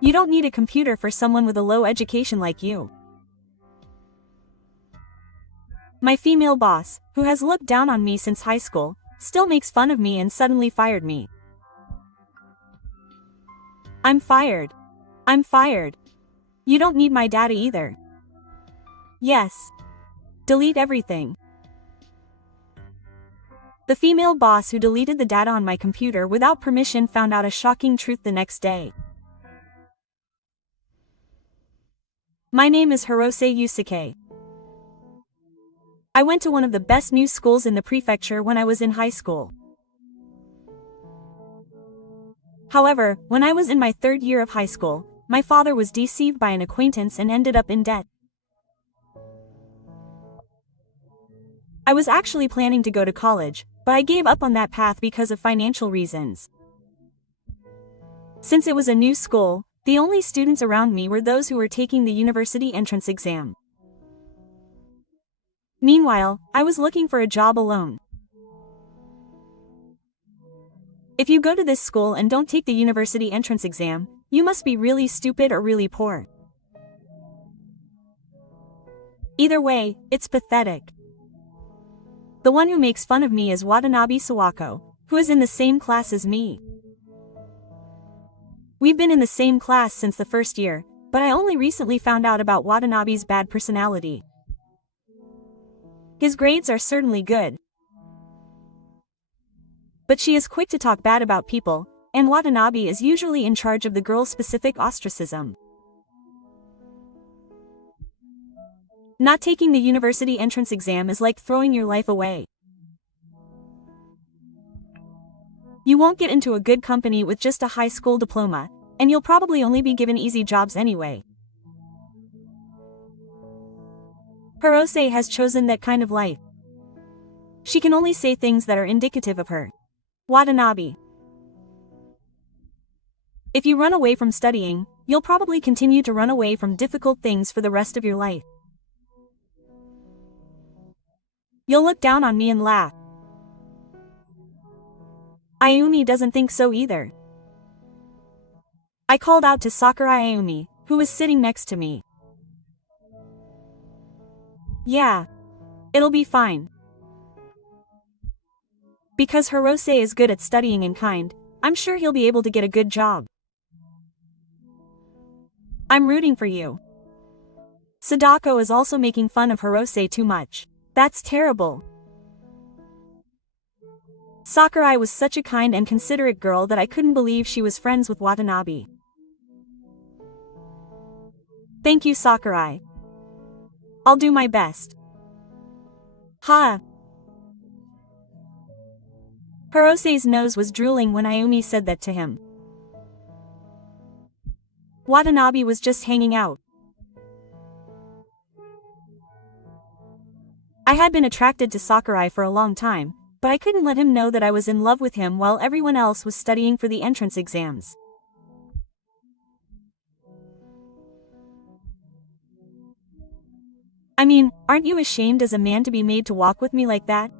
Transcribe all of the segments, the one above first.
You don't need a computer for someone with a low education like you. My female boss, who has looked down on me since high school, still makes fun of me and suddenly fired me. I'm fired. I'm fired. You don't need my data either. Yes. Delete everything. The female boss who deleted the data on my computer without permission found out a shocking truth the next day. My name is Hirose Yusuke. I went to one of the best new schools in the prefecture when I was in high school. However, when I was in my third year of high school, my father was deceived by an acquaintance and ended up in debt. I was actually planning to go to college, but I gave up on that path because of financial reasons. Since it was a new school, the only students around me were those who were taking the university entrance exam. Meanwhile, I was looking for a job alone. If you go to this school and don't take the university entrance exam, you must be really stupid or really poor. Either way, it's pathetic. The one who makes fun of me is Watanabe Sawako, who is in the same class as me. We've been in the same class since the first year, but I only recently found out about Watanabe's bad personality. His grades are certainly good, but she is quick to talk bad about people, and Watanabe is usually in charge of the girl-specific ostracism. Not taking the university entrance exam is like throwing your life away. You won't get into a good company with just a high school diploma, and you'll probably only be given easy jobs anyway. Hirose has chosen that kind of life. She can only say things that are indicative of her. Watanabe. If you run away from studying, you'll probably continue to run away from difficult things for the rest of your life. You'll look down on me and laugh. Ayumi doesn't think so either. I called out to Sakura Ayumi, who was sitting next to me. Yeah. It'll be fine. Because Hirose is good at studying and kind, I'm sure he'll be able to get a good job. I'm rooting for you. Sadako is also making fun of Hirose too much. That's terrible. Sakurai was such a kind and considerate girl that I couldn't believe she was friends with Watanabe. Thank you, Sakurai. I'll do my best. Ha! Hirose's nose was drooling when Ayumi said that to him. Watanabe was just hanging out. I had been attracted to Sakurai for a long time, but I couldn't let him know that I was in love with him while everyone else was studying for the entrance exams. I mean, aren't you ashamed as a man to be made to walk with me like that?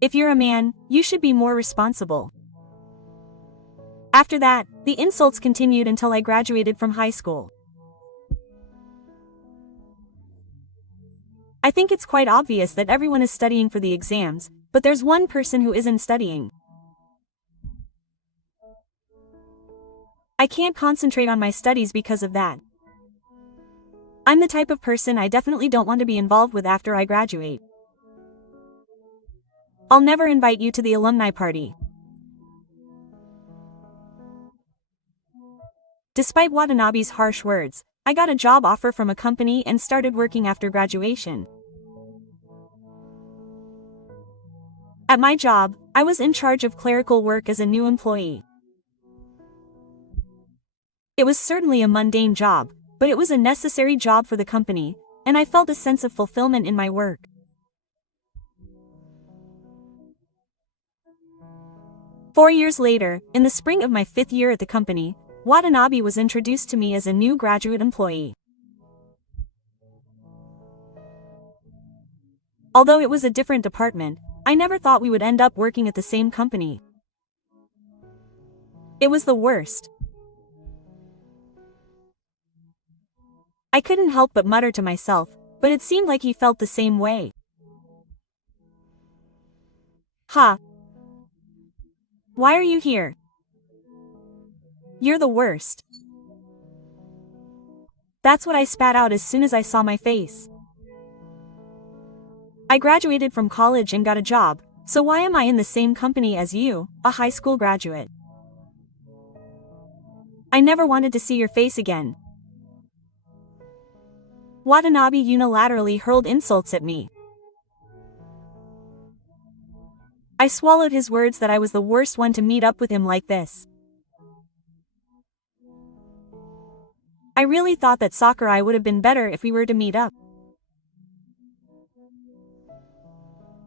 If you're a man, you should be more responsible. After that, the insults continued until I graduated from high school. I think it's quite obvious that everyone is studying for the exams, but there's one person who isn't studying. I can't concentrate on my studies because of that. I'm the type of person I definitely don't want to be involved with after I graduate. I'll never invite you to the alumni party. Despite Watanabe's harsh words, I got a job offer from a company and started working after graduation. At my job, I was in charge of clerical work as a new employee. It was certainly a mundane job, but it was a necessary job for the company, and I felt a sense of fulfillment in my work. Four years later, in the spring of my 5th year at the company, Watanabe was introduced to me as a new graduate employee. Although it was a different department, I never thought we would end up working at the same company. It was the worst. I couldn't help but mutter to myself, but it seemed like he felt the same way. Ha! Why are you here? You're the worst. That's what I spat out as soon as I saw my face. I graduated from college and got a job, so why am I in the same company as you, a high school graduate? I never wanted to see your face again. Watanabe unilaterally hurled insults at me. I swallowed his words that I was the worst one to meet up with him like this. I really thought that Sakurai would have been better if we were to meet up.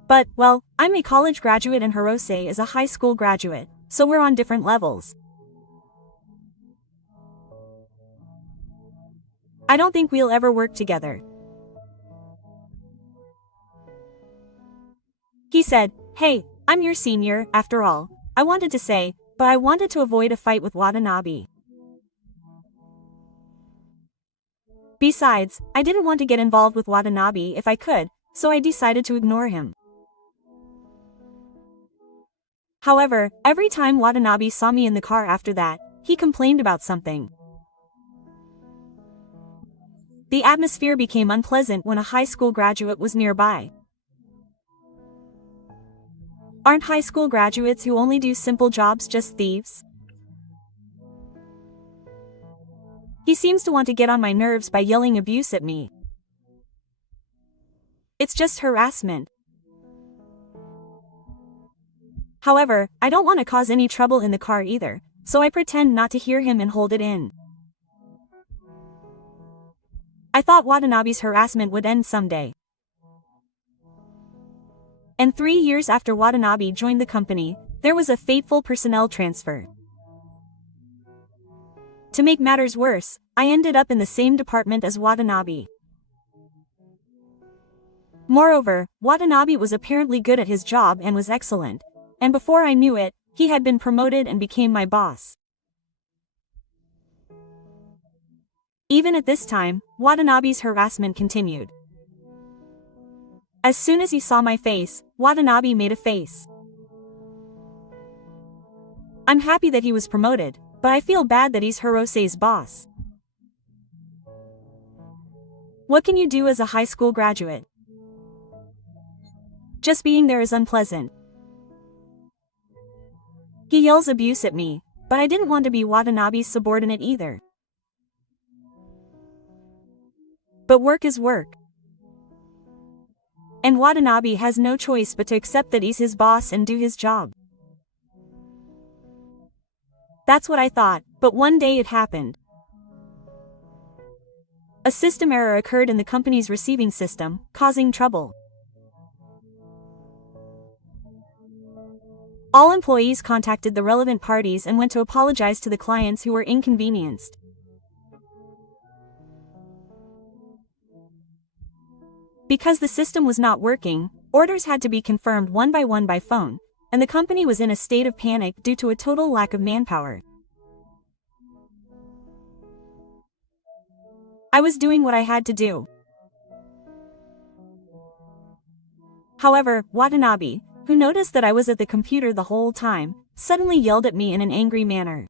But, well, I'm a college graduate and Hirose is a high school graduate, so we're on different levels. I don't think we'll ever work together. He said, "Hey, I'm your senior, after all," I wanted to say, but I wanted to avoid a fight with Watanabe. Besides, I didn't want to get involved with Watanabe if I could, so I decided to ignore him. However, every time Watanabe saw me in the car after that, he complained about something. The atmosphere became unpleasant when a high school graduate was nearby. Aren't high school graduates who only do simple jobs just thieves? He seems to want to get on my nerves by yelling abuse at me. It's just harassment. However, I don't want to cause any trouble in the car either, so I pretend not to hear him and hold it in. I thought Watanabe's harassment would end someday. And 3 years after Watanabe joined the company, there was a fateful personnel transfer. To make matters worse, I ended up in the same department as Watanabe. Moreover, Watanabe was apparently good at his job and was excellent, and before I knew it, he had been promoted and became my boss. Even at this time, Watanabe's harassment continued. As soon as he saw my face, Watanabe made a face. I'm happy that he was promoted, but I feel bad that he's Hirose's boss. What can you do as a high school graduate? Just being there is unpleasant. He yells abuse at me, but I didn't want to be Watanabe's subordinate either. But work is work. And Watanabe has no choice but to accept that he's his boss and do his job. That's what I thought, but one day it happened. A system error occurred in the company's receiving system, causing trouble. All employees contacted the relevant parties and went to apologize to the clients who were inconvenienced. Because the system was not working, orders had to be confirmed one by phone, and the company was in a state of panic due to a total lack of manpower. I was doing what I had to do. However, Watanabe, who noticed that I was at the computer the whole time, suddenly yelled at me in an angry manner.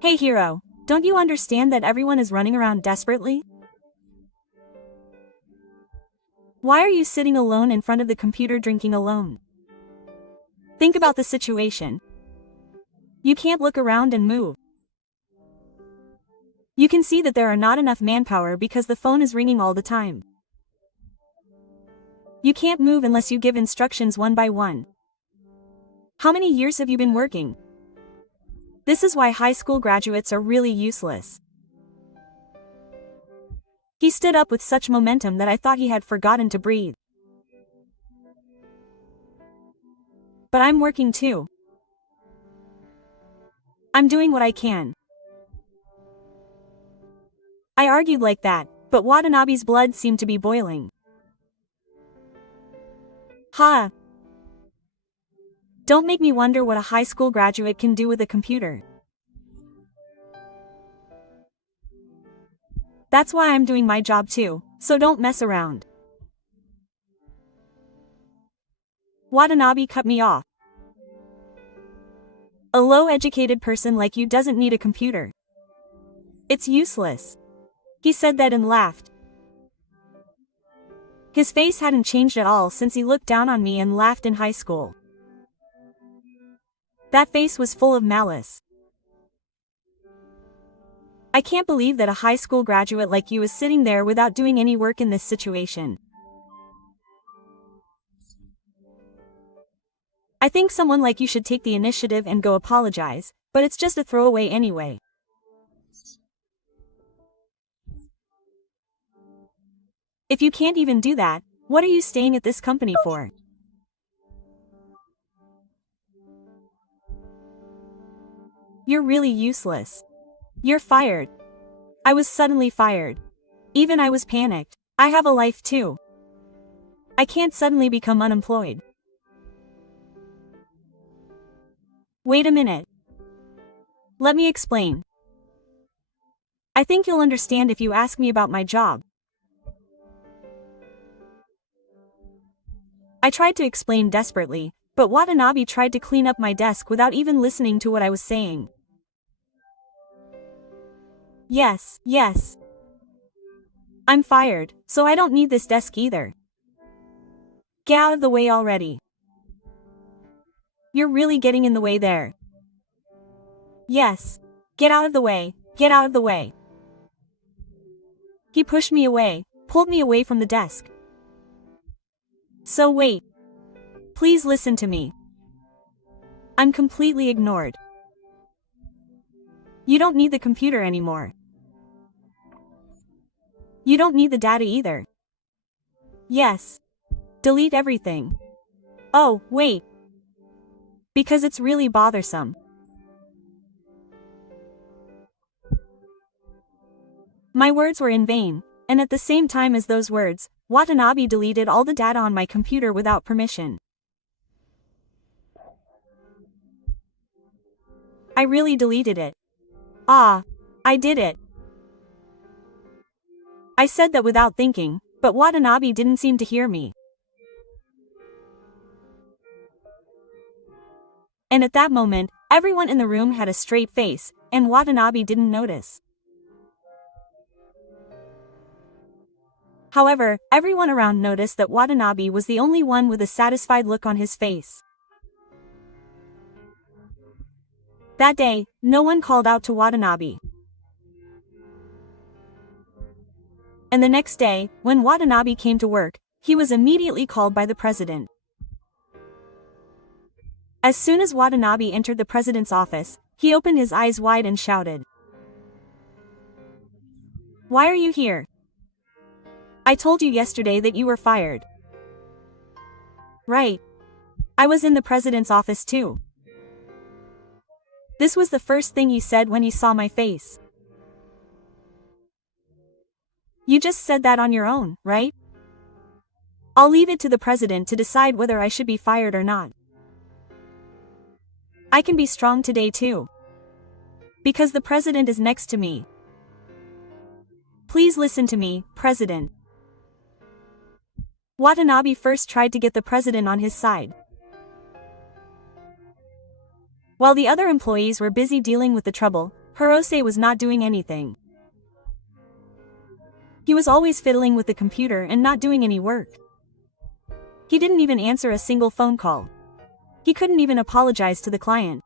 "Hey hero, don't you understand that everyone is running around desperately? Why are you sitting alone in front of the computer drinking alone? Think about the situation. You can't look around and move. You can see that there are not enough manpower because the phone is ringing all the time. You can't move unless you give instructions one by one. How many years have you been working? This is why high school graduates are really useless." He stood up with such momentum that I thought he had forgotten to breathe. But I'm working too. I'm doing what I can. I argued like that, but Watanabe's blood seemed to be boiling. "Ha! Don't make me wonder what a high school graduate can do with a computer. That's why I'm doing my job too, so don't mess around. Watanabe cut me off. A low-educated person like you doesn't need a computer. It's useless. He said that and laughed. His face hadn't changed at all since he looked down on me and laughed in high school. That face was full of malice. I can't believe that a high school graduate like you is sitting there without doing any work in this situation. I think someone like you should take the initiative and go apologize, but it's just a throwaway anyway. If you can't even do that, what are you staying at this company for? You're really useless. You're fired. I was suddenly fired. Even I was panicked. I have a life too. I can't suddenly become unemployed. Wait a minute. Let me explain. I think you'll understand if you ask me about my job. I tried to explain desperately, but Watanabe tried to clean up my desk without even listening to what I was saying. Yes. I'm fired, so I don't need this desk either. Get out of the way already. You're really getting in the way there. Yes. Get out of the way, get out of the way. He pushed me away, pulled me away from the desk. So wait. Please listen to me. I'm completely ignored. You don't need the computer anymore. You don't need the data either. Yes. Delete everything. Oh, wait. Because it's really bothersome. My words were in vain, and at the same time as those words, Watanabe deleted all the data on my computer without permission. I really deleted it. Ah, I did it. I said that without thinking, but Watanabe didn't seem to hear me. And at that moment, everyone in the room had a straight face, and Watanabe didn't notice. However, everyone around noticed that Watanabe was the only one with a satisfied look on his face. That day, no one called out to Watanabe. And the next day, when Watanabe came to work, he was immediately called by the president. As soon as Watanabe entered the president's office, he opened his eyes wide and shouted, "Why are you here? I told you yesterday that you were fired." Right. I was in the president's office too. This was the first thing he said when he saw my face. You just said that on your own, right? I'll leave it to the president to decide whether I should be fired or not. I can be strong today too. Because the president is next to me. Please listen to me, President. Watanabe first tried to get the president on his side. While the other employees were busy dealing with the trouble, Hirose was not doing anything. He was always fiddling with the computer and not doing any work. He didn't even answer a single phone call. He couldn't even apologize to the client.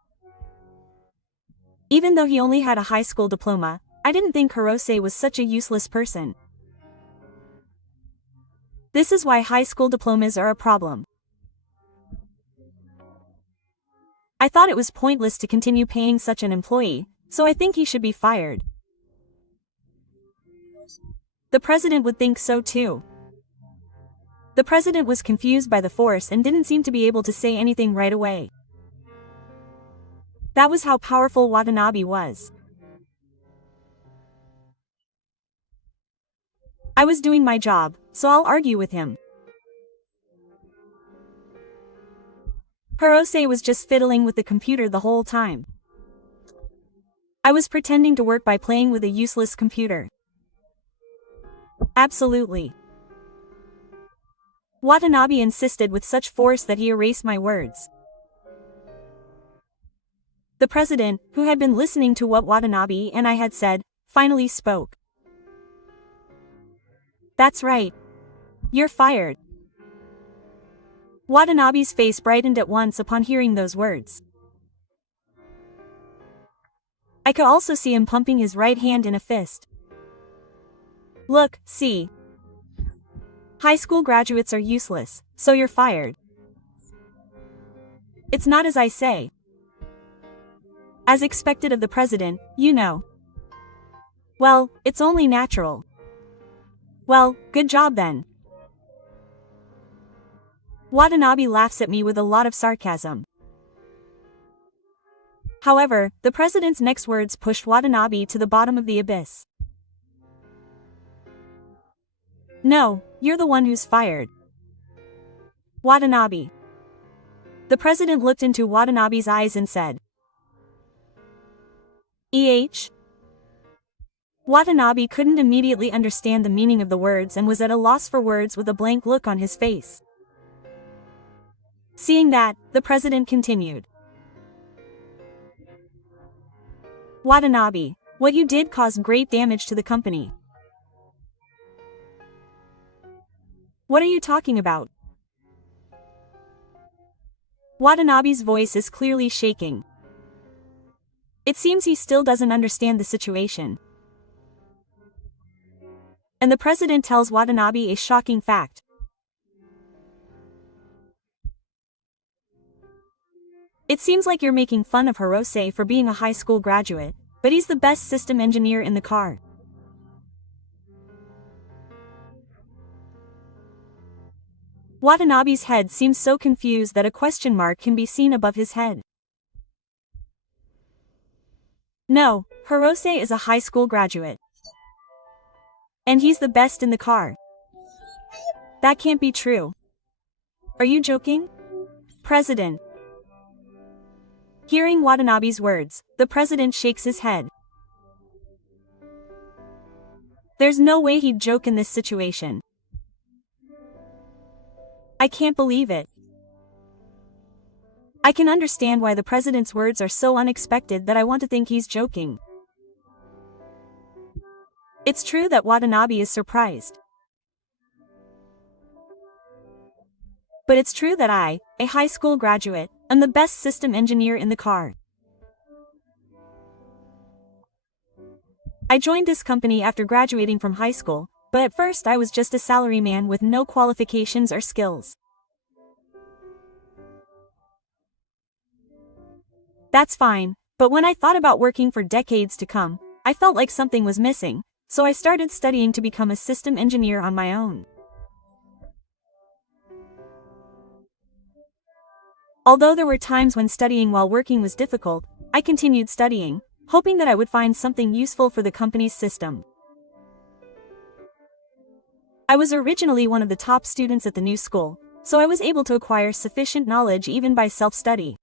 Even though he only had a high school diploma, I didn't think Hirose was such a useless person. This is why high school diplomas are a problem. I thought it was pointless to continue paying such an employee, so I think he should be fired. The president would think so too. The president was confused by the force and didn't seem to be able to say anything right away. That was how powerful Watanabe was. I was doing my job, so I'll argue with him. Hirose was just fiddling with the computer the whole time. I was pretending to work by playing with a useless computer. Absolutely. Watanabe insisted with such force that he erased my words. The president, who had been listening to what Watanabe and I had said, finally spoke. That's right. You're fired. Watanabe's face brightened at once upon hearing those words. I could also see him pumping his right hand in a fist. Look, see. High school graduates are useless, so you're fired. It's not as I say. As expected of the president, you know. Well, it's only natural. Well, good job then. Watanabe laughs at me with a lot of sarcasm. However, the president's next words pushed Watanabe to the bottom of the abyss. No, you're the one who's fired. Watanabe. The president looked into Watanabe's eyes and said, "Eh?" Watanabe couldn't immediately understand the meaning of the words and was at a loss for words with a blank look on his face. Seeing that, the president continued. Watanabe, what you did caused great damage to the company. What are you talking about? Watanabe's voice is clearly shaking. It seems he still doesn't understand the situation. And the president tells Watanabe a shocking fact. It seems like you're making fun of Hirose for being a high school graduate, but he's the best system engineer in the car. Watanabe's head seems so confused that a question mark can be seen above his head. No, Hirose is a high school graduate. And he's the best in the car. That can't be true. Are you joking? President. Hearing Watanabe's words, the president shakes his head. There's no way he'd joke in this situation. I can't believe it. I can understand why the president's words are so unexpected that I want to think he's joking. It's true that Watanabe is surprised. But it's true that I, a high school graduate, am the best system engineer in the car. I joined this company after graduating from high school, but at first I was just a salaryman with no qualifications or skills. That's fine, but when I thought about working for decades to come, I felt like something was missing, so I started studying to become a system engineer on my own. Although there were times when studying while working was difficult, I continued studying, hoping that I would find something useful for the company's system. I was originally one of the top students at the new school, so I was able to acquire sufficient knowledge even by self-study.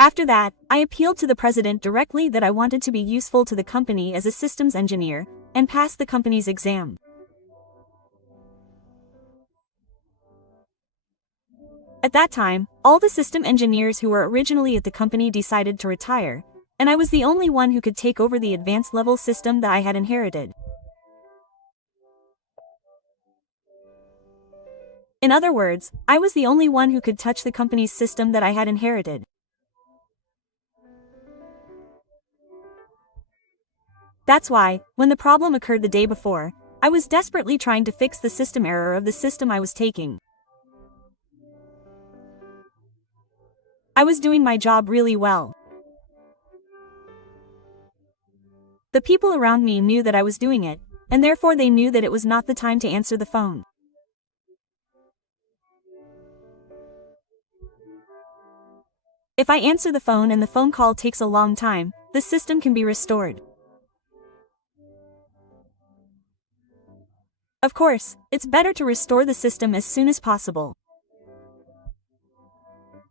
After that, I appealed to the president directly that I wanted to be useful to the company as a systems engineer, and passed the company's exam. At that time, all the system engineers who were originally at the company decided to retire, and I was the only one who could take over the advanced level system that I had inherited. In other words, I was the only one who could touch the company's system that I had inherited. That's why, when the problem occurred the day before, I was desperately trying to fix the system error of the system I was taking. I was doing my job really well. The people around me knew that I was doing it, and therefore they knew that it was not the time to answer the phone. If I answer the phone and the phone call takes a long time, the system can be restored. Of course, it's better to restore the system as soon as possible.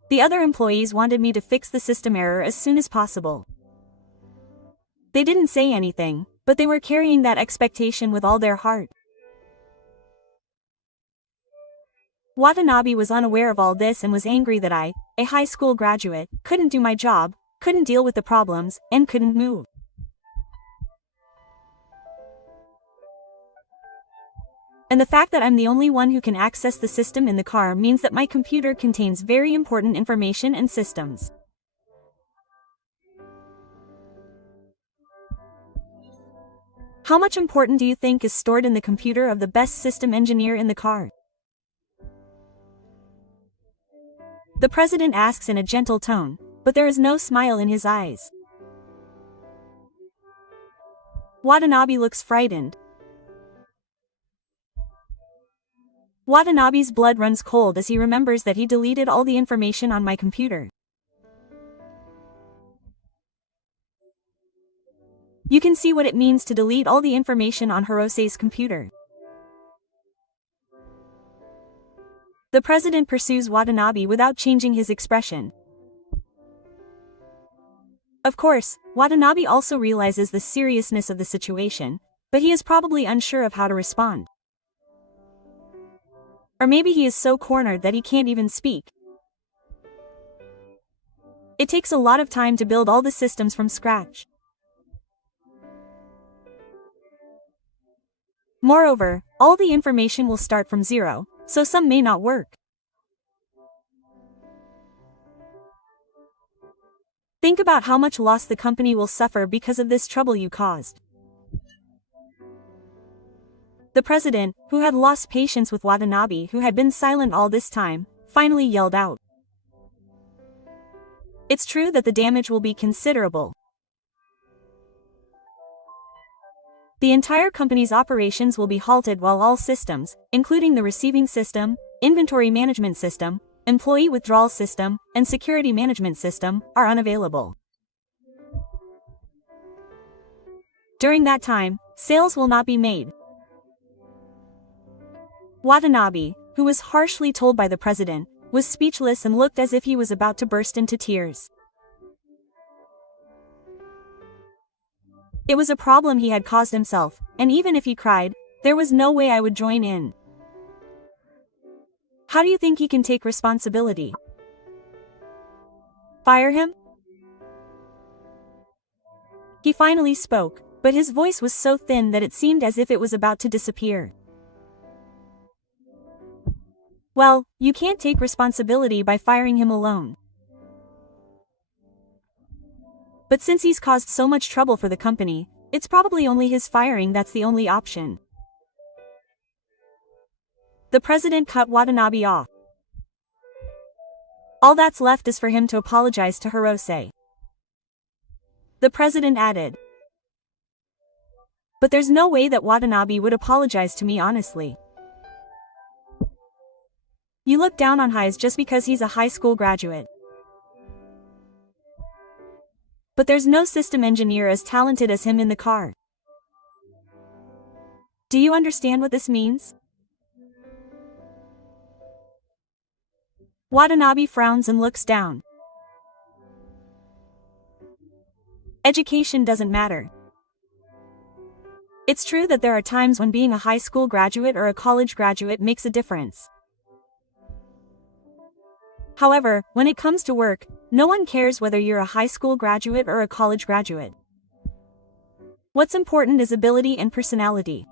The other employees wanted me to fix the system error as soon as possible. They didn't say anything, but they were carrying that expectation with all their heart. Watanabe was unaware of all this and was angry that I, a high school graduate, couldn't do my job, couldn't deal with the problems, and couldn't move. And the fact that I'm the only one who can access the system in the car means that my computer contains very important information and systems. How much important do you think is stored in the computer of the best system engineer in the car? The president asks in a gentle tone, but there is no smile in his eyes. Watanabe looks frightened. Watanabe's blood runs cold as he remembers that he deleted all the information on my computer. You can see what it means to delete all the information on Hirose's computer. The president pursues Watanabe without changing his expression. Of course, Watanabe also realizes the seriousness of the situation, but he is probably unsure of how to respond. Or maybe he is so cornered that he can't even speak. It takes a lot of time to build all the systems from scratch. Moreover, all the information will start from zero, so some may not work. Think about how much loss the company will suffer because of this trouble you caused. The president, who had lost patience with Watanabe, who had been silent all this time, finally yelled out. It's true that the damage will be considerable. The entire company's operations will be halted while all systems, including the receiving system, inventory management system, employee withdrawal system, and security management system, are unavailable. During that time, sales will not be made. Watanabe, who was harshly told by the president, was speechless and looked as if he was about to burst into tears. It was a problem he had caused himself, and even if he cried, there was no way I would join in. How do you think he can take responsibility? Fire him? He finally spoke, but his voice was so thin that it seemed as if it was about to disappear. Well, you can't take responsibility by firing him alone. But since he's caused so much trouble for the company, it's probably only his firing that's the only option. The president cut Watanabe off. All that's left is for him to apologize to Hirose. The president added. But there's no way that Watanabe would apologize to me honestly. You look down on Hayes just because he's a high school graduate. But there's no system engineer as talented as him in the car. Do you understand what this means? Watanabe frowns and looks down. Education doesn't matter. It's true that there are times when being a high school graduate or a college graduate makes a difference. However, when it comes to work, no one cares whether you're a high school graduate or a college graduate. What's important is ability and personality.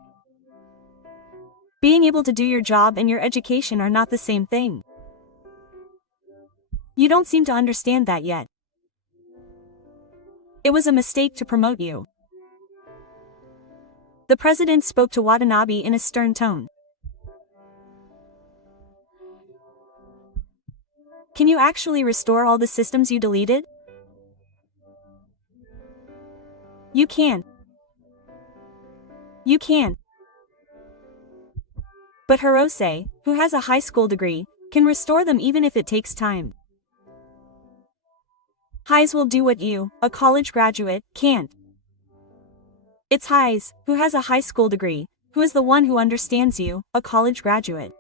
Being able to do your job and your education are not the same thing. You don't seem to understand that yet. It was a mistake to promote you. The president spoke to Watanabe in a stern tone. Can you actually restore all the systems you deleted? You can't. You can't. But Hirose, who has a high school degree, can restore them even if it takes time. Hayes will do what you, a college graduate, can't. It's Hayes, who has a high school degree, who is the one who understands you, a college graduate.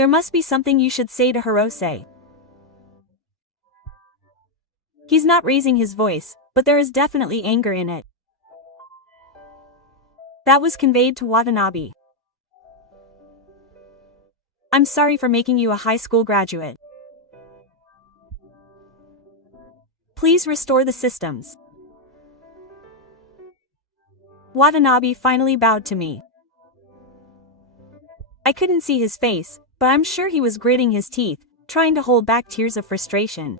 There must be something you should say to Hirose. He's not raising his voice, but there is definitely anger in it. That was conveyed to Watanabe. I'm sorry for making you a high school graduate. Please restore the systems. Watanabe finally bowed to me. I couldn't see his face, but I'm sure he was gritting his teeth, trying to hold back tears of frustration.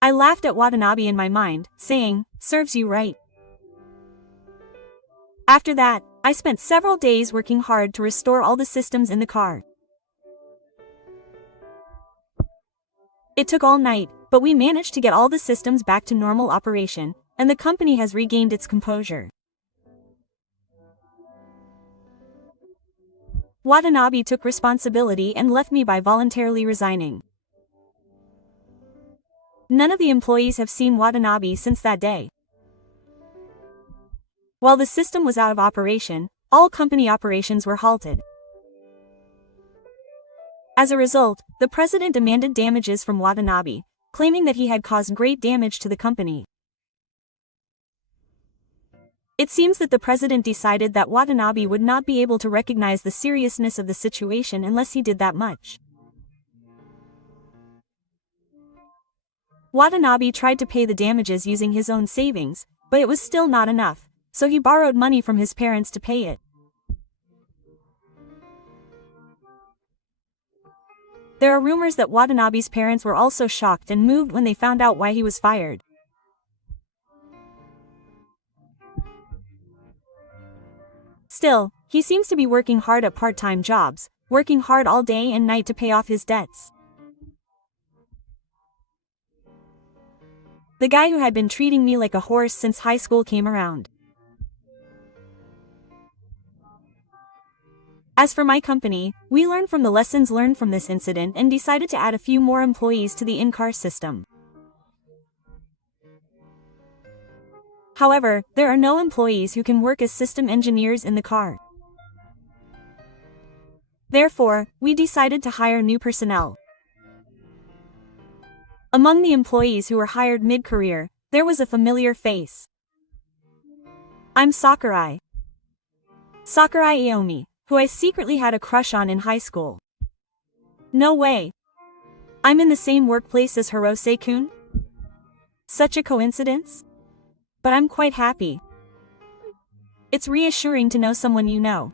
I laughed at Watanabe in my mind, saying, "Serves you right." After that, I spent several days working hard to restore all the systems in the car. It took all night, but we managed to get all the systems back to normal operation, and the company has regained its composure. Watanabe took responsibility and left me by voluntarily resigning. None of the employees have seen Watanabe since that day. While the system was out of operation, all company operations were halted. As a result, the president demanded damages from Watanabe, claiming that he had caused great damage to the company. It seems that the president decided that Watanabe would not be able to recognize the seriousness of the situation unless he did that much. Watanabe tried to pay the damages using his own savings, but it was still not enough, so he borrowed money from his parents to pay it. There are rumors that Watanabe's parents were also shocked and moved when they found out why he was fired. Still, he seems to be working hard at part-time jobs, working hard all day and night to pay off his debts. The guy who had been treating me like a horse since high school came around. As for my company, we learned from the lessons learned from this incident and decided to add a few more employees to the in-car system. However, there are no employees who can work as system engineers in the car. Therefore, we decided to hire new personnel. Among the employees who were hired mid-career, there was a familiar face. I'm Sakurai. Sakurai Iomi, who I secretly had a crush on in high school. No way. I'm in the same workplace as Hirose-kun? Such a coincidence? But I'm quite happy. It's reassuring to know someone you know.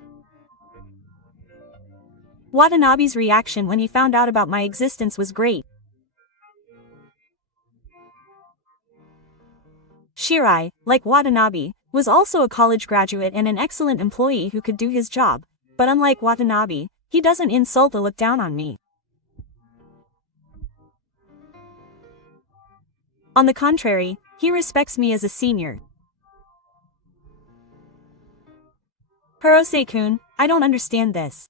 Watanabe's reaction when he found out about my existence was great. Shirai, like Watanabe, was also a college graduate and an excellent employee who could do his job, but unlike Watanabe, he doesn't insult or look down on me. On the contrary, he respects me as a senior. Hirose-kun, I don't understand this.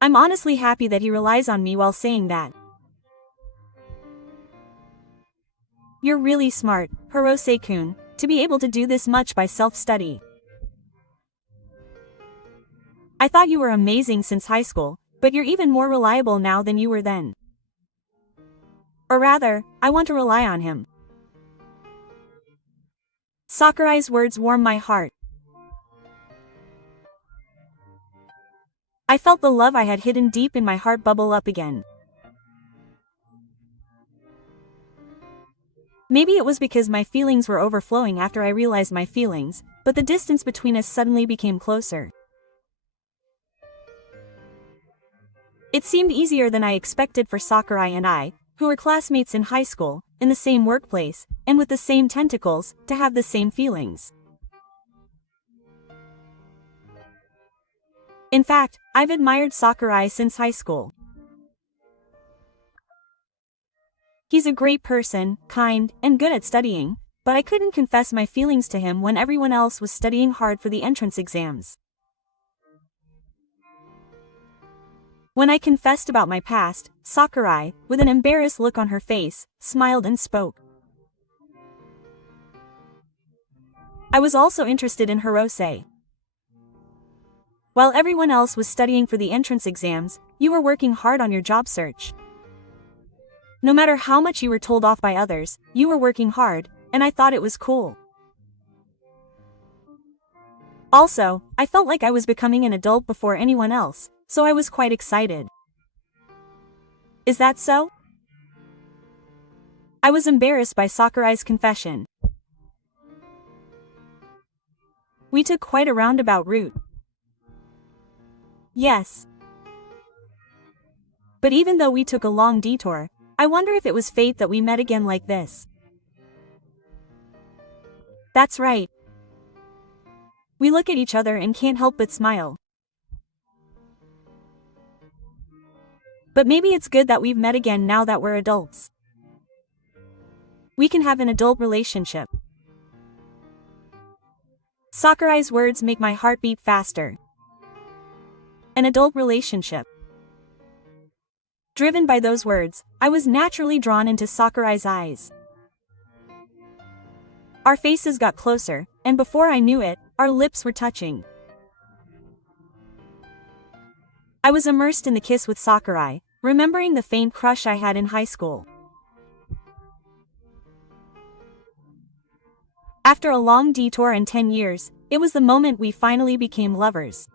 I'm honestly happy that he relies on me while saying that. You're really smart, Hirose-kun, to be able to do this much by self-study. I thought you were amazing since high school, but you're even more reliable now than you were then. Or rather, I want to rely on him. Sakurai's words warm my heart. I felt the love I had hidden deep in my heart bubble up again. Maybe it was because my feelings were overflowing after I realized my feelings, but the distance between us suddenly became closer. It seemed easier than I expected for Sakurai and I, who were classmates in high school, in the same workplace, and with the same tentacles, to have the same feelings. In fact, I've admired Sakurai since high school. He's a great person, kind, and good at studying, but I couldn't confess my feelings to him when everyone else was studying hard for the entrance exams. When I confessed about my past, Sakurai, with an embarrassed look on her face, smiled and spoke. I was also interested in Hirose. While everyone else was studying for the entrance exams, you were working hard on your job search. No matter how much you were told off by others, you were working hard, and I thought it was cool. Also, I felt like I was becoming an adult before anyone else, so I was quite excited. Is that so? I was embarrassed by Sakurai's confession. We took quite a roundabout route. Yes. But even though we took a long detour, I wonder if it was fate that we met again like this. That's right. We look at each other and can't help but smile. But maybe it's good that we've met again now that we're adults. We can have an adult relationship. Sakurai's words make my heart beat faster. An adult relationship. Driven by those words, I was naturally drawn into Sakurai's eyes. Our faces got closer, and before I knew it, our lips were touching. I was immersed in the kiss with Sakurai, remembering the faint crush I had in high school. After a long detour and 10 years, it was the moment we finally became lovers.